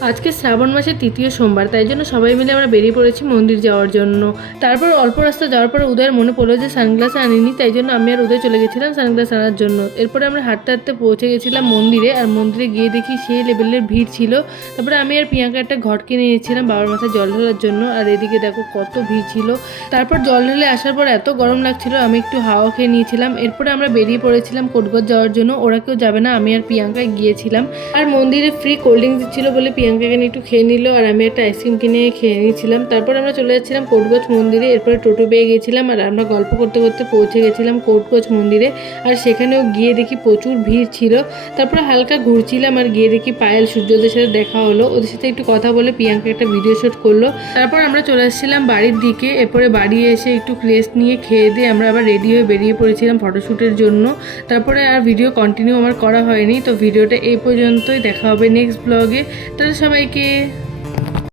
আজকে শ্রাবণ মাসের তৃতীয় সোমবার, তাই জন্য সবাই মিলে আমরা বেরিয়ে পড়েছি মন্দির যাওয়ার জন্য। তারপর অল্প রাস্তা যাওয়ার পর উদয়ের মনে পড়লো যে সানগ্লাস আনিনি, তাই জন্য আমি আর উদয় চলে গেছিলাম সানগ্লাস আনার জন্য। এরপরে আমরা হাঁটতে হাঁটতে পৌঁছে গেছিলাম মন্দিরে, আর মন্দিরে গিয়ে দেখি সেই লেভেলের ভিড় ছিল। তারপরে আমি আর প্রিয়াঙ্কা একটা ঘট কিনে নিয়েছিলাম বাবার মাথায় জল ঢালার জন্য, আর এদিকে দেখো কত ভিড় ছিল। তারপর জল ঢেলে আসার পর এত গরম লাগছিল, আমি একটু হাওয়া খেয়ে নিয়েছিলাম। এরপরে আমরা বেরিয়ে পড়েছিলাম কোটগঞ্জ যাওয়ার জন্য। ওরা কেউ যাবে না, আমি আর প্রিয়াঙ্কা গিয়েছিলাম। আর মন্দিরে ফ্রি কোল্ড ড্রিঙ্কস দিচ্ছিল বলে প্রিয়াঙ্কা এখানে একটু খেয়ে নিল, আর আমি একটা আইসক্রিম কিনে খেয়ে নিয়েছিলাম। তারপর আমরা চলে যাচ্ছিলাম কোটগঞ্জ মন্দিরে। এরপরে টোটো পেয়ে গেছিলাম, আর আমরা গল্প করতে করতে পৌঁছে গেছিলাম কোটগঞ্জ মন্দিরে। আর সেখানেও গিয়ে দেখি প্রচুর ভিড় ছিল। তারপরে হালকা ঘুরছিলাম, আর গিয়ে দেখি পায়েল সূর্যদের সাথে দেখা হলো। ওদের সাথে একটু কথা বলে প্রিয়াঙ্কা একটা ভিডিও শ্যুট করলো। তারপর আমরা চলে আসছিলাম বাড়ির দিকে। এরপরে বাড়ি এসে একটু রেস্ট নিয়ে খেয়ে দিয়ে আমরা আবার রেডি হয়ে বেরিয়ে পড়েছিলাম ফটোশ্যুটের জন্য। তারপরে আর ভিডিও কন্টিনিউ আমার করা হয়নি। তো ভিডিওটা এই পর্যন্তই, দেখা হবে নেক্সট ব্লগে। তাহলে সবাইকে